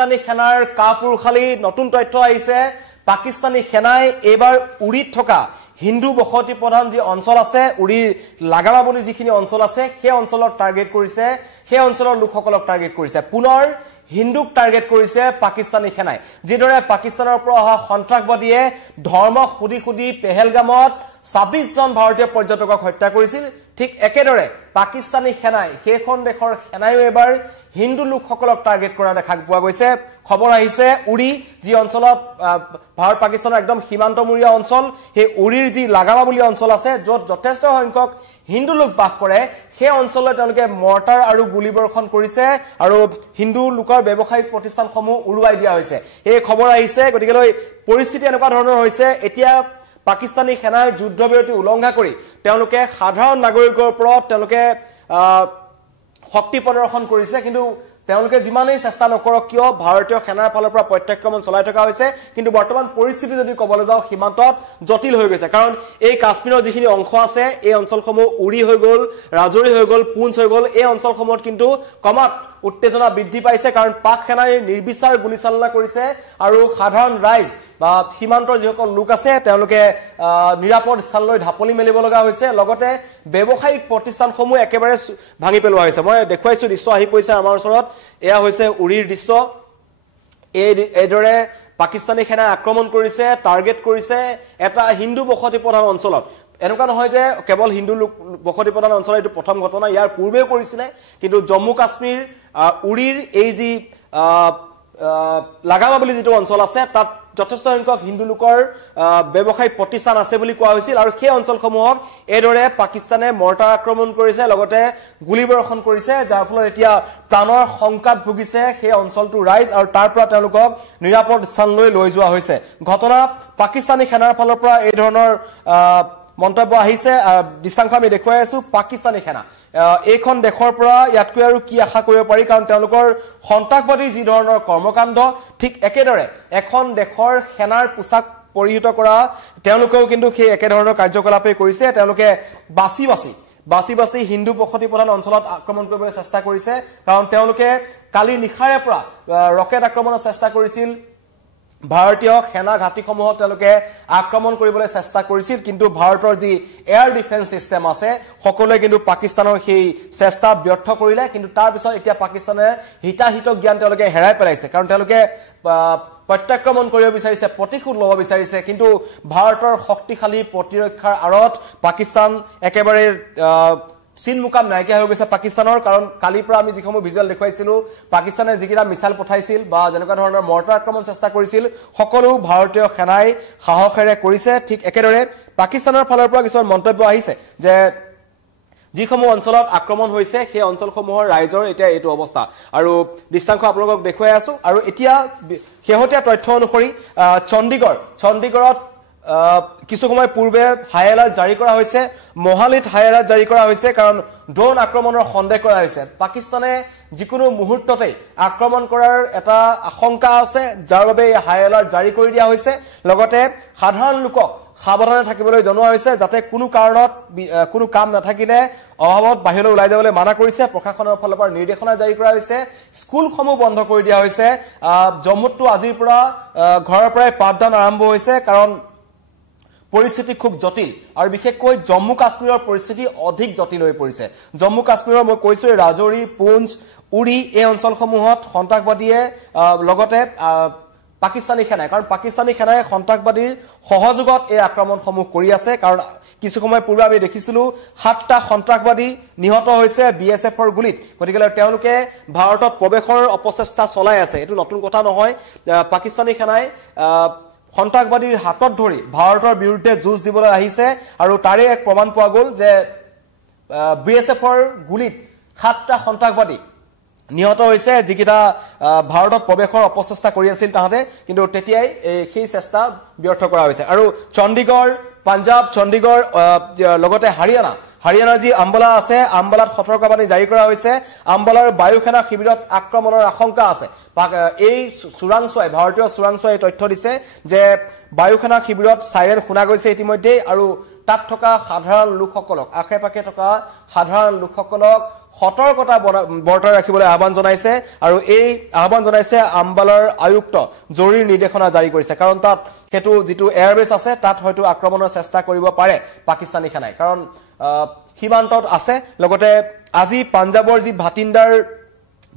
পাকিস্তানী সেনাৰ কাপুৰুষালী নতুন তথ্য আহিছে পাকিস্তানী সেনাই এবাৰ উৰিত থকা হিন্দু বসতি প্ৰধান যি অঞ্চল আছে উৰিৰ লাগামা বুলি যিখিনি অঞ্চল আছে সেই অঞ্চলৰ টাৰ্গেট কৰিছে সেই অঞ্চলৰ লোকসকলক টাৰ্গেট কৰিছে পুনৰ হিন্দুক টাৰ্গেট কৰিছে পাকিস্তানী সেনাই যিদৰে পাকিস্তানৰ পৰা অহা সন্ত্ৰাসবাদীয়ে ধৰ্ম খুদি খুদি পেহেলগামত 26 জন ভাৰতীয় পৰ্যটকক হত্যা কৰিছিল ঠিক একেদৰে পাকিস্তানী সেনাই সেইখন দেশৰ সেনাইও এবাৰ হিন্দু লোকসকলক টাৰ্গেট কৰা দেখা পোৱা গৈছে খবৰ আহিছে উৰি যি অঞ্চলত ভাৰত পাকিস্তানৰ একদম সীমান্তমূৰীয়া অঞ্চল সেই উৰিৰ যি লাগামা বুলি অঞ্চল আছে য'ত যথেষ্ট সংখ্যক হিন্দু লোক বাস কৰে সেই অঞ্চলত তেওঁলোকে মৰ্টাৰ আৰু গুলিবৰ্ষণ কৰিছে আৰু হিন্দু লোকৰ ব্যৱসায়িক প্ৰতিষ্ঠানসমূহ উৰুৱাই দিয়া হৈছে এই খবৰ আহিছে গতিকে পৰিস্থিতি এনেকুৱা ধৰণৰ হৈছে এতিয়া পাকিস্তানী সেনাৰ যুদ্ধবিৰতি উলংঘা কৰি তেওঁলোকে সাধাৰণ নাগৰিকৰ ওপৰত তেওঁলোকে শক্তি প্ৰদৰ্শন কৰিছে কিন্তু তেওঁলোকে যিমানেই চেষ্টা নকৰক কিয় ভাৰতীয় সেনাৰ ফালৰ পৰা প্ৰত্যাক্ৰমণ চলাই থকা হৈছে কিন্তু বৰ্তমান পৰিস্থিতি যদি ক'বলৈ যাওঁ সীমান্তত জটিল হৈ গৈছে কাৰণ এই কাশ্মীৰৰ যিখিনি অংশ আছে এই অঞ্চলসমূহ উৰি হৈ গ'ল ৰাজৌৰি হৈ গ'ল পুঞ্চ হৈ গ'ল এই অঞ্চলসমূহত কিন্তু কমাত উত্তেজনা বৃদ্ধি পাইছে কাৰণ পাক সেনাই নিৰ্বিচাৰ গুলীচালনা কৰিছে আৰু সাধাৰণ ৰাইজ বা সীমান্তৰ যিসকল লোক আছে তেওঁলোকে নিৰাপদ স্থানলৈ ঢাপলি মেলিব লগা হৈছে লগতে ব্যৱসায়িক প্ৰতিষ্ঠানসমূহ একেবাৰে ভাঙি পেলোৱা হৈছে মই দেখুৱাইছো দৃশ্য আহি পৰিছে আমাৰ ওচৰত এয়া হৈছে উৰিৰ দৃশ্য এইদৰে পাকিস্তানী সেনাই আক্ৰমণ কৰিছে টাৰ্গেট কৰিছে এটা হিন্দু বসতি প্ৰধান অঞ্চলত এনেকুৱা নহয় যে কেৱল হিন্দু বসতি প্ৰধান অঞ্চল এইটো প্ৰথম ঘটনা ইয়াৰ পূৰ্বেও কৰিছিলে কিন্তু জম্মু কাশ্মীৰ উৰিৰ এই যি লাগামা বুলি যিটো অঞ্চল আছে তাত যথেষ্ট সংখ্যক হিন্দু লোকৰ ব্যৱসায়িক প্ৰতিষ্ঠান আছে বুলি কোৱা হৈছিল আৰু সেই অঞ্চলসমূহক এইদৰে পাকিস্তানে মৰ্টাৰ আক্ৰমণ কৰিছে লগতে গুলীবৰ্ষণ কৰিছে যাৰ ফলত এতিয়া প্ৰাণৰ সংকট ভুগিছে সেই অঞ্চলটো ৰাইজ আৰু তাৰ পৰা তেওঁলোকক নিৰাপদ স্থানলৈ লৈ যোৱা হৈছে ঘটনা পাকিস্তানী সেনাৰ ফালৰ পৰা এই ধৰণৰ মন্তব্য আহিছে দৃশ্যাংশ আমি দেখুৱাই আছো পাকিস্তানী সেনা এইখন দেশৰ পৰা ইয়াতকৈ আৰু কি আশা কৰিব পাৰি কাৰণ তেওঁলোকৰ সন্ত্ৰাসবাদী যি ধৰণৰ কৰ্মকাণ্ড ঠিক একেদৰে এখন দেশৰ সেনাৰ পোছাক পৰিহিত কৰা তেওঁলোকেও কিন্তু সেই একে ধৰণৰ কাৰ্যকলাপে কৰিছে তেওঁলোকে বাছি হিন্দু বসতি প্ৰধান অঞ্চলত আক্ৰমণ কৰিবলৈ চেষ্টা কৰিছে কাৰণ তেওঁলোকে কালি নিশাৰে পৰা ৰকেট আক্ৰমণৰ চেষ্টা কৰিছিল ভাৰতীয় সেনা ঘাটিসমূহক তেওঁলোকে আক্ৰমণ কৰিবলৈ চেষ্টা কৰিছিল কিন্তু ভাৰতৰ যি এয়াৰ ডিফেন্স সিস্টেম আছে সকলোৱে কিন্তু পাকিস্তানৰ সেই চেষ্টা ব্যৰ্থ কৰিলে কিন্তু তাৰ পিছত এতিয়া পাকিস্তানে হিতাহিতক জ্ঞান তেওঁলোকে হেৰাই পেলাইছে কাৰণ তেওঁলোকে প্ৰত্যাক্ৰমণ কৰিব বিচাৰিছে প্ৰতিশোধ ল'ব বিচাৰিছে কিন্তু ভাৰতৰ শক্তিশালী প্ৰতিৰক্ষাৰ আৰত পাকিস্তান একেবাৰে চিন মুকাম নাইকিয়া হৈ গৈছে পাকিস্তানৰ কাৰণ কালিৰ পৰা আমি যিসমূহ ভিজুৱেল দেখুৱাইছিলো পাকিস্তানে যিকিটা মিছাইল পঠাইছিল বা যেনেকুৱা ধৰণৰ মৰ্টাৰ আক্ৰমণ চেষ্টা কৰিছিল সকলো ভাৰতীয় সেনাই সাহসেৰে কৰিছে ঠিক একেদৰে পাকিস্তানৰ ফালৰ পৰা কিছুমান মন্তব্য আহিছে যে যিসমূহ অঞ্চলত আক্ৰমণ হৈছে সেই অঞ্চলসমূহৰ ৰাইজৰ এতিয়া এইটো অৱস্থা আৰু দৃশ্যাংশ আপোনালোকক দেখুৱাই আছো আৰু এতিয়া শেহতীয়া তথ্য অনুসৰি চণ্ডীগড়ত কিছু সময় পূৰ্বে হাই এলাৰ্ট জাৰি কৰা হৈছে মহালিত হাই এলাৰ্ট জাৰি কৰা হৈছে কাৰণ ড্ৰোন আক্ৰমণৰ সন্দেহ কৰা হৈছে পাকিস্তানে যিকোনো মুহূৰ্ততে আক্ৰমণ কৰাৰ এটা আশংকা আছে যাৰ বাবে হাই এলাৰ্ট জাৰি কৰি দিয়া হৈছে লগতে সাধাৰণ লোকক সাৱধানে থাকিবলৈ জনোৱা হৈছে যাতে কোনো কাৰণত কোনো কাম নাথাকিলে অভাৱত বাহিৰলৈ ওলাই যাবলৈ মানা কৰিছে প্ৰশাসনৰ ফালৰ পৰা নিৰ্দেশনা জাৰি কৰা হৈছে স্কুলসমূহ বন্ধ কৰি দিয়া হৈছে জম্মুতো আজিৰ পৰা ঘৰৰ পৰাই পাঠদান আৰম্ভ হৈছে কাৰণ পৰিস্থিতি খুব জটিল আৰু বিশেষকৈ জম্মু কাশ্মীৰৰ পৰিস্থিতি অধিক জটিল হৈ পৰিছে জম্মু কাশ্মীৰৰ মই কৈছো ৰাজৌৰি পুঞ্চ উৰি এই অঞ্চলসমূহত সন্ত্ৰাসবাদীয়ে লগতে পাকিস্তানী সেনাই কাৰণ পাকিস্তানী সেনাই সন্ত্ৰাসবাদীৰ সহযোগত এই আক্ৰমণসমূহ কৰি আছে কাৰণ কিছু সময় পূৰ্বে আমি দেখিছিলো 7টা সন্ত্ৰাসবাদী নিহত হৈছে বিএছএফৰ গুলিত গতিকে তেওঁলোকে ভাৰতত প্ৰৱেশৰ অপচেষ্টা চলাই আছে এটো নতুন কথা নহয় পাকিস্তানী সেনাই সন্ত্ৰাসবাদীৰ হাতত ধৰি ভাৰতৰ বিৰুদ্ধে যুঁজ দিবলৈ আহিছে আৰু তাৰে এক প্ৰমাণ পোৱা গ'ল যে বিএছএফৰ গুলিত 7টা সন্ত্ৰাসবাদী নিহত হৈছে যিকিটা ভাৰতত প্ৰৱেশৰ অপচেষ্টা কৰি আছিল তাহাতে কিন্তু তেতিয়াই সেই চেষ্টা ব্যৰ্থ কৰা হৈছে আৰু চণ্ডীগড় পাঞ্জাব চণ্ডীগড় লগতে হাৰিয়ানাৰ যি আম্বালা আছে আম্বালাত সতৰ্কবাণী জাৰি কৰা হৈছে আম্বালাৰ বায়ুসেনা শিবিৰত আক্ৰমণৰ আশংকা আছে এই চুৰাংচোৱাই ভাৰতীয় চুৰাংচোৱাই তথ্য দিছে যে বায়ুসেনা শিবিৰত সাইৰেন শুনা গৈছে ইতিমধ্যে আৰু তাত থকা সাধাৰণ লোকসকলক আশে-পাশে থকা সাধাৰণ লোকসকলক সতৰ্কতা বৰ্তাই ৰাখিবলৈ আহ্বান জনাইছে আৰু এই আহ্বান জনাইছে আম্বালাৰ আয়ুক্ত জৰুৰী নিৰ্দেশনা জাৰি কৰিছে কাৰণ তাত হেতু যেটো এয়াৰবেস আছে তাত হয়তো আক্ৰমণৰ চেষ্টা কৰিব পাৰে পাকিস্তানী সেনাই কাৰণ সীমান্তত আছে লগতে আজি পাঞ্জাবৰ যি ভাটিন্দাৰ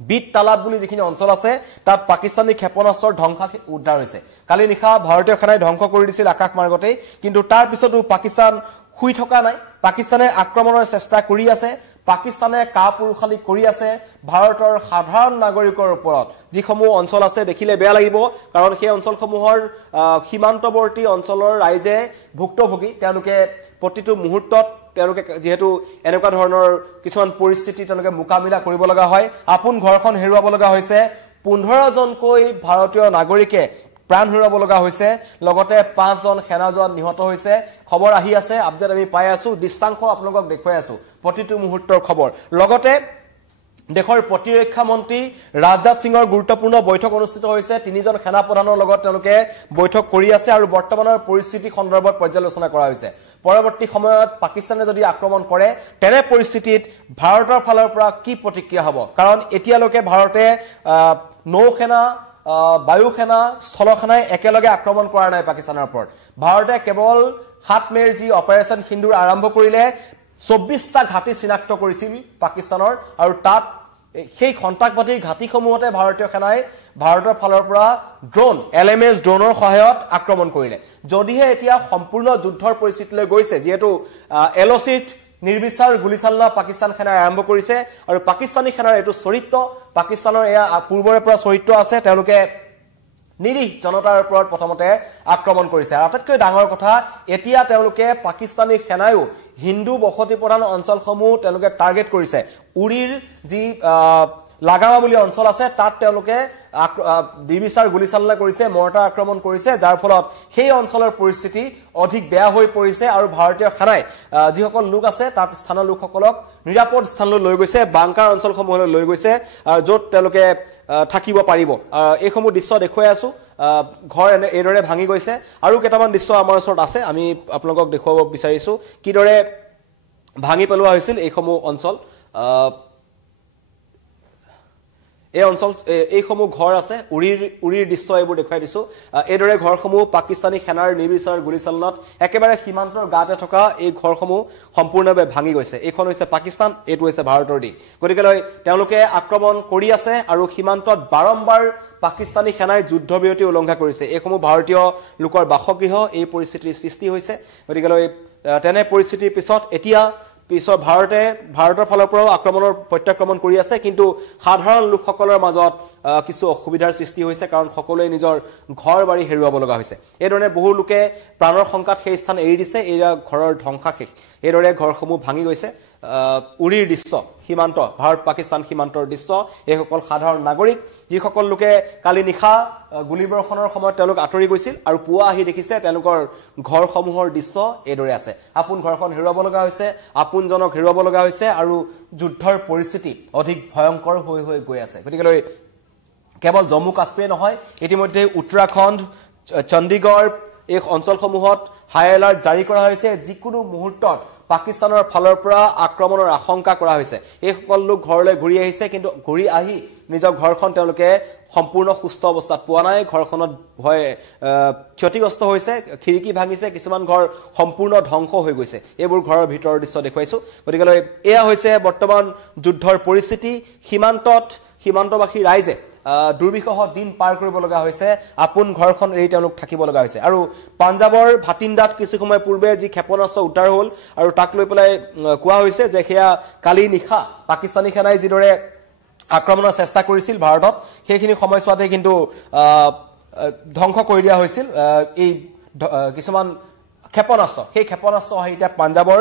বিট তালাব বুলি যিখিনি অঞ্চল আছে তাত পাকিস্তানী ক্ষেপণাস্ত্ৰৰ ধ্বংসাৱশেষ উদ্ধাৰ হৈছে কালি নিশা ভাৰতীয় সেনাই ধ্বংস কৰি দিছিল আকাশ মাৰ্গতে কিন্তু তাৰ পিছতো পাকিস্তান শুই থকা নাই পাকিস্তানে আক্ৰমণৰ চেষ্টা কৰি আছে পাকিস্তানে কাপুৰুষালি কৰি আছে ভাৰতৰ সাধাৰণ নাগৰিকৰ ওপৰত যিসমূহ অঞ্চল আছে দেখিলে বেয়া লাগিব কাৰণ সেই অঞ্চলসমূহৰ সীমান্তৱৰ্তী অঞ্চলৰ ৰাইজে ভুক্তভোগী তেওঁলোকে প্ৰতিটো মুহূৰ্তত তেওঁলোকে যেহেতু এনেকুৱা ধৰণৰ কিছুমান পৰিস্থিতি তেওঁলোকে মোকাবিলা কৰিব লগা হয় আপোন ঘৰখন হেৰুৱাব লগা হৈছে 15 জনকৈ ভাৰতীয় নাগৰিকে প্ৰাণ হেৰুৱাব লগা হৈছে লগতে 5 জন সেনা জোৱান নিহত হৈছে খবৰ আহি আছে আপডেট আমি পাই আছো দৃশ্যাংশ আপোনালোকক দেখুৱাই আছো প্ৰতিটো মুহূৰ্তৰ খবৰ লগতে দেশৰ প্ৰতিৰক্ষা মন্ত্ৰী ৰাজনাথ সিঙৰ গুৰুত্বপূৰ্ণ বৈঠক অনুষ্ঠিত হৈছে তিনিজন সেনা প্ৰধানৰ লগত তেওঁলোকে বৈঠক কৰি আছে আৰু বৰ্তমানৰ পৰিস্থিতি সন্দৰ্ভত পৰ্যালোচনা কৰা হৈছে পৰৱৰ্তী সময়ত পাকিস্তানে যদি আক্ৰমণ কৰে তেনে পৰিস্থিতিত ভাৰতৰ ফালৰ পৰা কি প্ৰতিক্ৰিয়া হ'ব কাৰণ এতিয়ালৈকে ভাৰতে নৌসেনা বায়ুসেনা স্থলসেনাই একেলগে আক্ৰমণ কৰা নাই পাকিস্তানৰ ওপৰত ভাৰতে কেৱল 7 মেৰ যি অপাৰেচন সিন্দুৰ আৰম্ভ কৰিলে 24টা ঘাটি চিনাক্ত কৰিছিল পাকিস্তানৰ আৰু তাত সেই সন্ত্ৰাসবাদীৰ ঘাটিসমূহতে ভাৰতীয় সেনাই ভাৰতৰ ফালৰ পৰা ড্ৰোন এলএমএস ড্ৰোনৰ সহায়ত আক্ৰমণ কৰিলে যদিহে এতিয়া সম্পূৰ্ণ যুদ্ধৰ পৰিস্থিতিলৈ গৈছে যেহেতু এলঅচিত নিৰ্বিচাৰ গুলিচালনা পাকিস্তান সেনাই আৰম্ভ কৰিছে আৰু পাকিস্তানী সেনাৰ এটো চৰিত্ৰ পাকিস্তানৰ এয়া পূৰ্বৰে পৰা চৰিত্ৰ আছে তেওঁলোকে নিৰীহ জনতাৰ ওপৰত প্ৰথমতে আক্ৰমণ কৰিছে আৰু আটাইতকৈ ডাঙৰ কথা এতিয়া তেওঁলোকে পাকিস্তানী সেনায়ো হিন্দু বসতি প্ৰধান অঞ্চলসমূহ তেওঁলোকে টাৰ্গেট কৰিছে উৰিৰ যি লাগামা বুলি অঞ্চল আছে তাত তেওঁলোকে দিবিচাৰ গুলিচালনা কৰিছে মৰ্টাৰ আক্ৰমণ কৰিছে যাৰ ফলত সেই অঞ্চলৰ পৰিস্থিতি অধিক বেয়া হৈ পৰিছে আৰু ভাৰতীয় সেনাই যিসকল লোক আছে তাত স্থানীয় লোকসকলক নিৰাপদ স্থানলৈ লৈ গৈছে বাংকাৰ অঞ্চলসমূহলৈ লৈ গৈছে য'ত তেওঁলোকে থাকিব পাৰিব এইসমূহ দৃশ্য দেখুৱাই আছো ঘৰ এদৰে ভাঙি গৈছে আৰু কেইটামান দৃশ্য আমাৰ ওচৰত আছে আমি আপোনালোকক দেখুৱাব বিচাৰিছো কিদৰে ভাঙি পেলোৱা হৈছিল এইসমূহ অঞ্চল এই অঞ্চল এইসমূহ ঘৰ আছে উৰিৰ দৃশ্য এইবোৰ দেখুৱাই দিছো এদৰে ঘৰসমূহ পাকিস্তানী সেনাৰ নিৰ্বিচাৰ গুলিচালনাত একেবাৰে সীমান্তৰ গাতে থকা এই ঘৰসমূহ সম্পূৰ্ণভাৱে ভাঙি গৈছে এইখন হৈছে পাকিস্তান এইটো হৈছে ভাৰতৰ দিশ গতিকেলৈ তেওঁলোকে আক্ৰমণ কৰি আছে আৰু সীমান্তত বাৰম্বাৰ পাকিস্তানী সেনাই যুদ্ধবিৰতি উলংঘা কৰিছে এইসমূহ ভাৰতীয় লোকৰ বাসগৃহ এই পৰিস্থিতিৰ সৃষ্টি হৈছে গতিকেলৈ তেনে পৰিস্থিতিৰ পিছত এতিয়া ভাৰতৰ ফালৰ পৰাও আক্ৰমণৰ প্ৰত্যাক্ৰমণ কৰি আছে কিন্তু সাধাৰণ লোকসকলৰ মাজত কিছু অসুবিধাৰ সৃষ্টি হৈছে কাৰণ সকলোৱে নিজৰ ঘৰ বাৰী হেৰুৱাব লগা হৈছে এইদৰে বহু লোকে প্ৰাণৰ সংকট সেই স্থান এৰি দিছে এই ঘৰৰ ধ্বংসাশেষ এইদৰে ঘৰসমূহ ভাঙি গৈছে উৰিৰ দৃশ্য সীমান্ত ভাৰত পাকিস্তান সীমান্তৰ দৃশ্য এইসকল সাধাৰণ নাগৰিক যিসকল লোকে কালি নিশা গুলিবৰ্ষণৰ সময়ত তেওঁলোক আঁতৰি গৈছিল আৰু পুৱা আহি দেখিছে তেওঁলোকৰ ঘৰসমূহৰ দৃশ্য এইদৰে আছে আপোন ঘৰখন হেৰুৱাব লগা হৈছে আপোনজনক হেৰুৱাব লগা হৈছে আৰু যুদ্ধৰ পৰিস্থিতি অধিক ভয়ংকৰ হৈ গৈ আছে গতিকে কেৱল জম্মু কাশ্মীৰ নহয় ইতিমধ্যে উত্তৰাখণ্ড চণ্ডীগড় এই অঞ্চলসমূহত হাই এলাৰ্ট জাৰি কৰা হৈছে যিকোনো মুহূৰ্তত পাকিস্তানৰ ফালৰ পৰা আক্ৰমণৰ আশংকা কৰা হৈছে এই সকল লোক ঘৰলৈ ঘূৰি আহিছে কিন্তু ঘূৰি আহি নিজৰ ঘৰখন তেওঁলোকে সম্পূৰ্ণ সুস্থ অৱস্থাত পোৱা নাই ঘৰখনত ভয় ক্ষতিগ্ৰস্ত হৈছে খিৰিকী ভাঙিছে কিছুমান ঘৰ সম্পূৰ্ণ ধ্বংস হৈ গৈছে এইবোৰ ঘৰৰ ভিতৰৰ দৃশ্য দেখুৱাইছো গতিকে এয়া হৈছে বৰ্তমান যুদ্ধৰ পৰিস্থিতি সীমান্তবাসী ৰাইজে দুৰ্বিষহ দিন পাৰ কৰিব লগা হৈছে আপোন ঘৰখন এৰি তেওঁলোক থাকিব লগা হৈছে আৰু পাঞ্জাবৰ ভাটিন্দাত কিছু সময় পূৰ্বে যি ক্ষেপণাস্ত্ৰ উদ্ধাৰ হ'ল আৰু তাক লৈ পেলাই কোৱা হৈছে যে সেয়া কালি নিশা পাকিস্তানী সেনাই যিদৰে আক্ৰমণৰ চেষ্টা কৰিছিল ভাৰতত সেইখিনি সময়ছোৱাতে কিন্তু ধ্বংস কৰি দিয়া হৈছিল এই কিছুমান ক্ষেপণাস্ত্ৰ সেই ক্ষেপণাস্ত্ৰ এতিয়া পাঞ্জাবৰ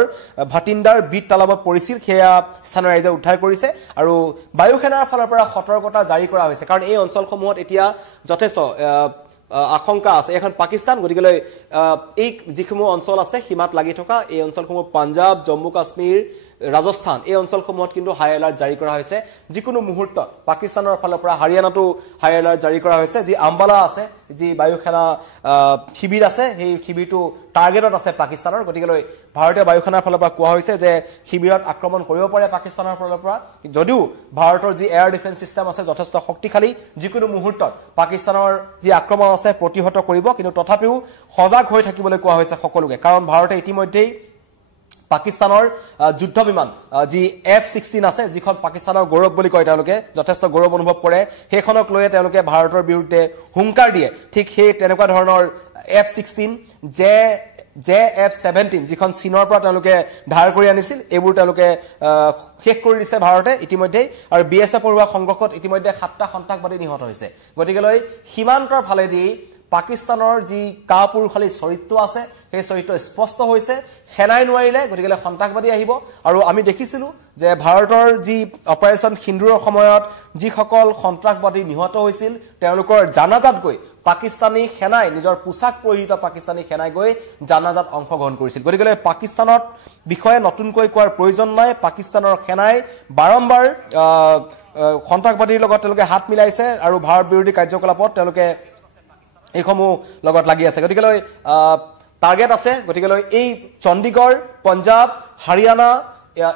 ভাটিন্দাৰ বিট তালাবত পৰিছিল সেয়া স্থানীয় ৰাইজে উদ্ধাৰ কৰিছে আৰু বায়ুসেনাৰ ফালৰ পৰা সতৰ্কতা জাৰি কৰা হৈছে কাৰণ এই অঞ্চলসমূহত এতিয়া যথেষ্ট আশংকা আছে এখন পাকিস্তান গতিকেলৈ এই যিসমূহ অঞ্চল আছে সীমাত লাগি থকা এই অঞ্চলসমূহ পাঞ্জাব জম্মু কাশ্মীৰ ৰাজস্থান এই অঞ্চলসমূহত কিন্তু হাই এলাৰ্ট জাৰি কৰা হৈছে যিকোনো মুহূৰ্তত পাকিস্তানৰ ফালৰ পৰা হাৰিয়ানাটো হাই এলাৰ্ট জাৰি কৰা হৈছে যি আম্বালা আছে যি বায়ুসেনা শিবিৰ আছে সেই শিবিৰটো টাৰ্গেটত আছে পাকিস্তানৰ গতিকে ভাৰতীয় বায়ুসেনাৰ ফালৰ পৰা কোৱা হৈছে যে শিবিৰত আক্ৰমণ কৰিব পাৰে পাকিস্তানৰ ফালৰ পৰা যদিও ভাৰতৰ যি এয়াৰ ডিফেন্স সিস্টেম আছে যথেষ্ট শক্তিশালী যিকোনো মুহূৰ্তত পাকিস্তানৰ যি আক্ৰমণ আছে প্ৰতিহত কৰিব কিন্তু তথাপিও সজাগ হৈ থাকিবলৈ কোৱা হৈছে সকলোকে কাৰণ ভাৰতে ইতিমধ্যেই পাকিস্তানৰ যুদ্ধ বিমান যি F-16 আছে যিখন পাকিস্তানৰ গৌৰৱ বুলি কয় তেওঁলোকে যথেষ্ট গৌৰৱ অনুভৱ কৰে সেইখনক লৈ তেওঁলোকে ভাৰতৰ বিৰুদ্ধে হুংকাৰ দিয়ে ঠিক সেই তেনেকুৱা ধৰণৰ F-16 JF-17 যিখন চীনৰ পৰা তেওঁলোকে ধাৰ কৰি আনিছিল এইবোৰ তেওঁলোকে শেষ কৰি দিছে ভাৰতে ইতিমধ্যে আৰু BSF হোৱা সংঘৰ্ষত ইতিমধ্যে 7টা সন্ত্ৰাসবাদী নিহত হৈছে গতিকে সীমান্তৰ ফালে দি পাকিস্তানৰ যি কাপুৰুষালী চৰিত্ৰ আছে সেই চৰিত্ৰ স্পষ্ট হৈছে সেনাই নোৱাৰিলে গতিকে সন্ত্ৰাসবাদী আহিব আৰু আমি দেখিছিলো যে ভাৰতৰ যি অপাৰেচন সিন্দুৰৰ সময়ত যিসকল সন্ত্ৰাসবাদী নিহত হৈছিল তেওঁলোকৰ জানাজাত গৈ পাকিস্তানী সেনাই নিজৰ পোছাক পৰিহিত পাকিস্তানী সেনাই গৈ জানাজাত অংশগ্ৰহণ কৰিছিল গতিকে পাকিস্তানত বিষয়ে নতুনকৈ কোৱাৰ প্ৰয়োজন নাই পাকিস্তানৰ সেনাই বাৰম্বাৰ সন্ত্ৰাসবাদীৰ লগত তেওঁলোকে হাত মিলাইছে আৰু ভাৰত বিৰোধী কাৰ্যকলাপত তেওঁলোকে এইসমূহ লগত লাগি আছে গতিকে টাৰ্গেট আছে গতিকে এই চণ্ডীগড় পঞ্জাব হাৰিয়ানা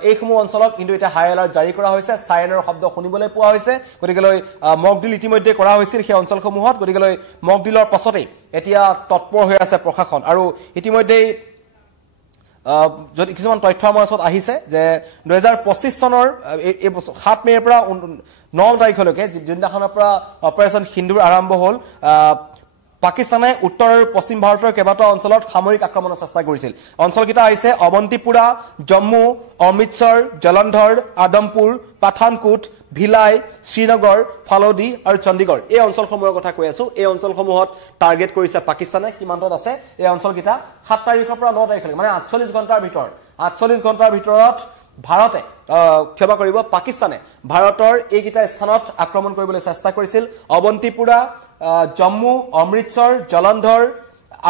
এইসমূহ অঞ্চলত কিন্তু এটা হাই এলাৰ্ট জাৰি কৰা হৈছে সাইৰেনৰ শব্দ শুনিবলৈ পোৱা হৈছে গতিকে মকডিল ইতিমধ্যে কৰা হৈছিল সেই অঞ্চলসমূহত গতিকে মকডিলৰ পাছতে এতিয়া তৎপৰ হৈ আছে প্ৰশাসন আৰু ইতিমধ্যে যদি কিছুমান তথ্য আমাৰ ওচৰত আহিছে যে 2025 চনৰ 7 মেৰ পৰা 9 তাৰিখলৈকে যিদিনাখনৰ পৰা অপাৰেচন সিন্দুৰ আৰম্ভ হ'ল পাকিস্তানে উত্তৰ আৰু পশ্চিম ভাৰতৰ কেইবাটাও অঞ্চলত সামৰিক আক্ৰমণৰ চেষ্টা কৰিছিল অঞ্চলকেইটা আহিছে অৱন্তিপুৰা জম্মু অমৃতসৰ জলন্ধৰ আদমপুৰ পাঠানকোট ভিলাই শ্ৰীনগৰ ফালোদি আৰু চণ্ডীগড় এই অঞ্চলসমূহৰ কথা কৈ আছো এই অঞ্চলসমূহত টাৰ্গেট কৰিছে পাকিস্তানে সীমান্তত আছে এই অঞ্চলকেইটা 7 তাৰিখৰ পৰা 9 তাৰিখলৈকে মানে 48 ঘণ্টাৰ ভিতৰত ভাৰতে ক্ষমা কৰিব পাকিস্তানে ভাৰতৰ এইকেইটা স্থানত আক্ৰমণ কৰিবলৈ চেষ্টা কৰিছিল অৱন্তিপুৰা জম্মু অমৃতসৰ জলন্ধৰ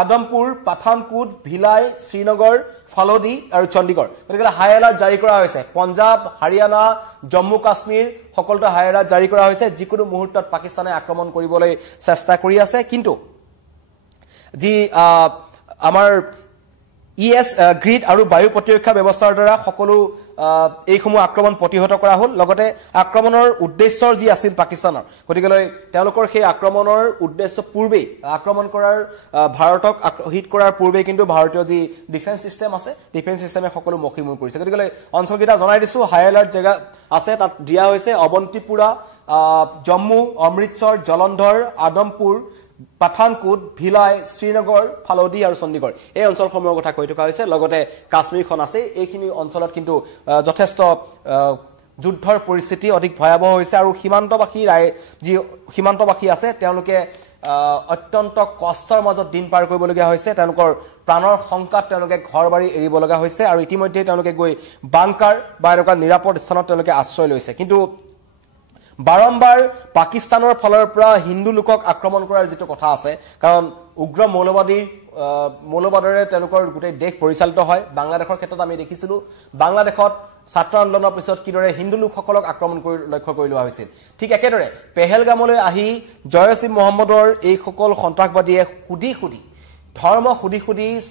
আদমপুৰ পাঠানকোট ভিলাই শ্ৰীনগৰ ফালোদি আৰু চণ্ডীগড় গতিকে হাই এলাৰ্ট জাৰি কৰা হৈছে পঞ্জাব হাৰিয়ানা জম্মু কাশ্মীৰ সকলোতে হাই এলাৰ্ট জাৰি কৰা হৈছে যিকোনো মুহূৰ্তত পাকিস্তানে আক্ৰমণ কৰিবলৈ চেষ্টা কৰি আছে কিন্তু যি আমাৰ ES গ্ৰিড আৰু বায়ু প্ৰতিৰক্ষা ব্যৱস্থাৰ দ্বাৰা সকলো এইসমূহ আক্ৰমণ প্ৰতিহত কৰা হ'ল লগতে আক্ৰমণৰ উদ্দেশ্যৰ যি আছিল পাকিস্তানৰ গতিকে তেওঁলোকৰ সেই আক্ৰমণৰ উদ্দেশ্য পূৰ্বে আক্ৰমণ কৰাৰ ভাৰতক হিট কৰাৰ পূৰ্বে কিন্তু ভাৰতীয় যি ডিফেন্স সিস্টেম আছে ডিফেন্স সিস্টেমে সকলো মখিমূৰ কৰিছে গতিকে অঞ্চলকেইটা জনাই দিছো হাই এলাৰ্ট জেগা আছে তাত দিয়া হৈছে অৱন্তিপুৰা জম্মু অমৃতসৰ জলন্ধৰ আদমপুৰ পাঠানকোট ভিলাই শ্ৰীনগৰ ফালোদি আৰু চণ্ডীগড় এই অঞ্চলসমূহৰ কথা কৈ থকা হৈছে লগতে কাশ্মীৰখন আছে এইখিনি অঞ্চলত কিন্তু যথেষ্ট যুদ্ধৰ পৰিস্থিতি অধিক ভয়াবহ হৈছে আৰু সীমান্তবাসী আছে তেওঁলোকে অত্যন্ত কষ্টৰ মাজত দিন পাৰ কৰিবলগীয়া হৈছে তেওঁলোকৰ প্ৰাণৰ সংকট তেওঁলোকে ঘৰবাৰী এৰিব লগা হৈছে আৰু ইতিমধ্যে তেওঁলোকে গৈ বাংকাৰ বা এনেকুৱা নিৰাপদ স্থানত তেওঁলোকে আশ্ৰয় লৈছে কিন্তু বাৰম্বাৰ পাকিস্তানৰ ফালৰ পৰা হিন্দু লোকক আক্ৰমণ কৰাৰ যেটো কথা আছে কাৰণ উগ্ৰ মৌলবাদৰে তেওঁলোকৰ গোটেই দেশ পৰিচালিত হয় বাংলাদেশৰ ক্ষেত্ৰত আমি দেখিছিলো বাংলাদেশত ছাত্ৰ আন্দোলনৰ পিছত কিদৰে হিন্দু লোকসকলক আক্ৰমণ কৰি লক্ষ্য কৰি লোৱা হৈছিল ঠিক একেদৰে পেহেলগামলৈ আহি জয়সিম মোহাম্মদৰ এই সকল সন্ত্ৰাসবাদীয়ে খুদি ধৰ্ম খুদি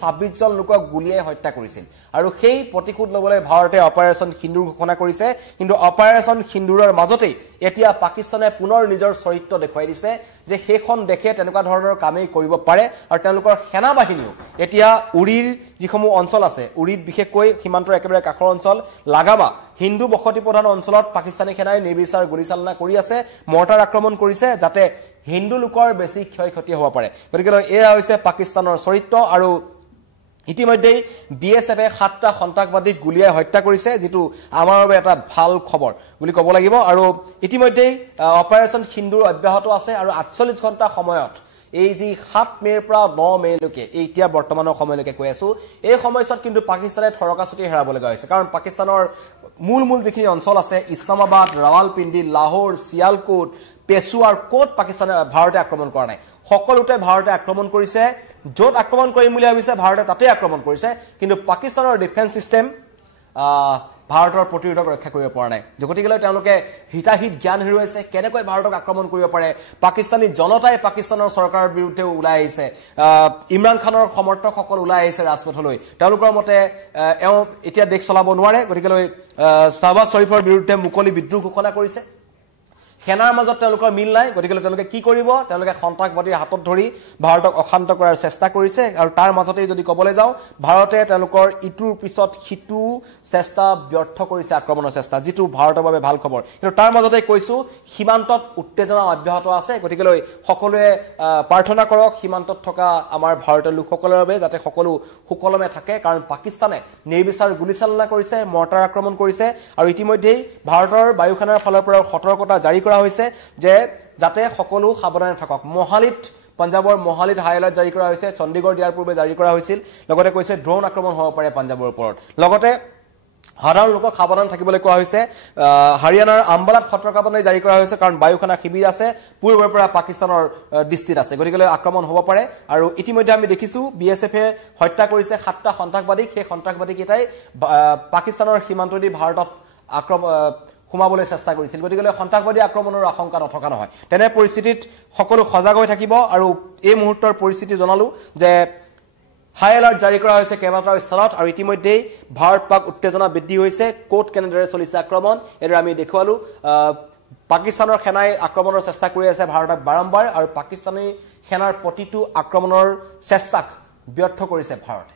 26 জন লোকক গুলিয়াই হত্যা কৰিছিল আৰু সেই প্ৰতিশোধ লবলৈ ভাৰতে অপাৰেচন সিন্দুৰ ঘোষণা কৰিছে কিন্তু অপাৰেচন সিন্দুৰৰ মাজতে এতিয়া পাকিস্তানে পুনৰ নিজৰ চৰিত্ৰ দেখুৱাই দিছে যে সেইখন দেখে তেনেকুৱা ধৰণৰ কামেই কৰিব পাৰে আৰু তেওঁলোকৰ সেনা বাহিনীও এতিয়া উৰিৰ যিসমূহ অঞ্চল আছে উৰিত বিশেষকৈ সীমান্তৰ একেবাৰে কাষৰ অঞ্চল লাগাবা হিন্দু বসতি প্ৰধান অঞ্চলত পাকিস্তানী সেনাই নিৰ্বিচাৰ গুলীচালনা কৰি আছে মৰ্টাৰ আক্ৰমণ কৰিছে যাতে হিন্দু লোকৰ বেছি ক্ষয়ক্ষতি হ'ব পাৰে গতিকে এয়া হৈছে পাকিস্তানৰ চৰিত্ৰ আৰু ইতিমধ্যে BSF 7টা সন্ত্ৰাসবাদীক গুলিয়াই হত্যা কৰিছে যেটো আমাৰ বাবে এটা ভাল খবৰ বুলি ক'ব লাগিব আৰু ইতিমধ্যে অপাৰেচন সিন্দুৰ অব্যাহত আছে আৰু 48 ঘণ্টা সময়ত এই যি 7 মেৰ পৰা 9 মেলৈকে এতিয়া বৰ্তমানৰ সময়লৈকে কৈ আছো এই সময়ছোৱাত কিন্তু পাকিস্তানে থৰকাচুটি হেৰাব লগা হৈছে কাৰণ পাকিস্তানৰ মূল যিখিনি অঞ্চল আছে ইছলামাবাদ ৰাৱালপিণ্ডি লাহোৰ সিয়ালকোট পেশুৱাৰ কোট পাকিস্তানে ভাৰতে আক্ৰমণ কৰা নাই সকলোতে ভাৰতে আক্ৰমণ কৰিছে য'ত আক্ৰমণ কৰিম বুলি ভাবিছে ভাৰতে তাতে আক্ৰমণ কৰিছে কিন্তু পাকিস্তানৰ ডিফেন্স সিস্টেম ভাৰতৰ প্ৰতিৰোধক ৰক্ষা কৰিব পৰা নাই গতিকেলৈ তেওঁলোকে হিতাহিত জ্ঞান হেৰুৱাইছে কেনেকৈ ভাৰতক আক্ৰমণ কৰিব পাৰে পাকিস্তানী জনতাই পাকিস্তানৰ চৰকাৰৰ বিৰুদ্ধে ওলাই আহিছে ইমৰান খানৰ সমৰ্থকসকল ওলাই আহিছে ৰাজপথলৈ তেওঁলোকৰ মতে এতিয়া দেশ চলাব নোৱাৰে গতিকেলৈ শাহবাজ শ্বৰীফৰ বিৰুদ্ধে মুকলি বিদ্ৰোহ ঘোষণা কৰিছে সেনাৰ মাজত তেওঁলোকৰ মিল নাই গতিকেলৈ তেওঁলোকে কি কৰিব তেওঁলোকে সন্ত্ৰাসবাদী হাতত ধৰি ভাৰতক অশান্ত কৰাৰ চেষ্টা কৰিছে আৰু তাৰ মাজতে যদি ক'বলৈ যাওঁ ভাৰতে তেওঁলোকৰ ইটোৰ পিছত সিটো চেষ্টা ব্যৰ্থ কৰিছে আক্ৰমণৰ চেষ্টা যিটো ভাৰতৰ বাবে ভাল খবৰ কিন্তু তাৰ মাজতে কৈছো সীমান্তত উত্তেজনা অব্যাহত আছে গতিকেলৈ সকলোৱে প্ৰাৰ্থনা কৰক সীমান্তত থকা আমাৰ ভাৰতীয় লোকসকলৰ বাবে যাতে সকলো সুকলমে থাকে কাৰণ পাকিস্তানে নিৰ্বিচাৰ গুলীচালনা কৰিছে মৰ্টাৰ আক্ৰমণ কৰিছে আৰু ইতিমধ্যেই ভাৰতৰ বায়ুসেনাৰ ফালৰ পৰা সতৰ্কতা জাৰি কৰা হৈছে যে যাতে সকলো সাৱধানে থাকক মহালিত পাঞ্জাবৰ মহালিত হাই এলাৰ্ট জাৰি কৰা হৈছে চণ্ডীগড় দিয়াৰ পূৰ্বে জাৰি কৰা হৈছিল লগতে কৈছে ড্ৰোন আক্ৰমণ হ'ব পাৰে পাঞ্জাবৰ ওপৰত লগতে সাধাৰণ লোকক সাৱধান থাকিবলৈ কোৱা হৈছে হাৰিয়ানাৰ আম্বালাত সতৰ্কবাণী জাৰি কৰা হৈছে কাৰণ বায়ুসেনা শিবিৰ আছে পূৰ্বৰ পৰা পাকিস্তানৰ দৃষ্টিত আছে গতিকেলৈ আক্ৰমণ হ'ব পাৰে আৰু ইতিমধ্যে আমি দেখিছো বিএছএফে হত্যা কৰিছে 7টা সন্ত্ৰাসবাদীক সেই সন্ত্ৰাসবাদীকেইটাই পাকিস্তানৰ সীমান্তদি ভাৰতত সোমাবলৈ চেষ্টা কৰিছিল গতিকেলৈ সন্ত্ৰাসবাদী আক্ৰমণৰ আশংকা নথকা নহয় তেনে পৰিস্থিতিত সকলো সজাগ হৈ থাকিব আৰু এই মুহূৰ্তৰ পৰিস্থিতি জনালো যে হাই এলাৰ্ট জাৰি কৰা হৈছে কেইবাটাও স্থলত আৰু ইতিমধ্যেই ভাৰত পাক উত্তেজনা বৃদ্ধি হৈছে কোট কেনেদৰে চলিছে আক্ৰমণ এদৰে আমি দেখুৱালো পাকিস্তানৰ সেনাই আক্ৰমণৰ চেষ্টা কৰি আছে ভাৰতক বাৰম্বাৰ আৰু পাকিস্তানী সেনাৰ প্ৰতিটো আক্ৰমণৰ চেষ্টাক ব্যৰ্থ কৰিছে ভাৰতে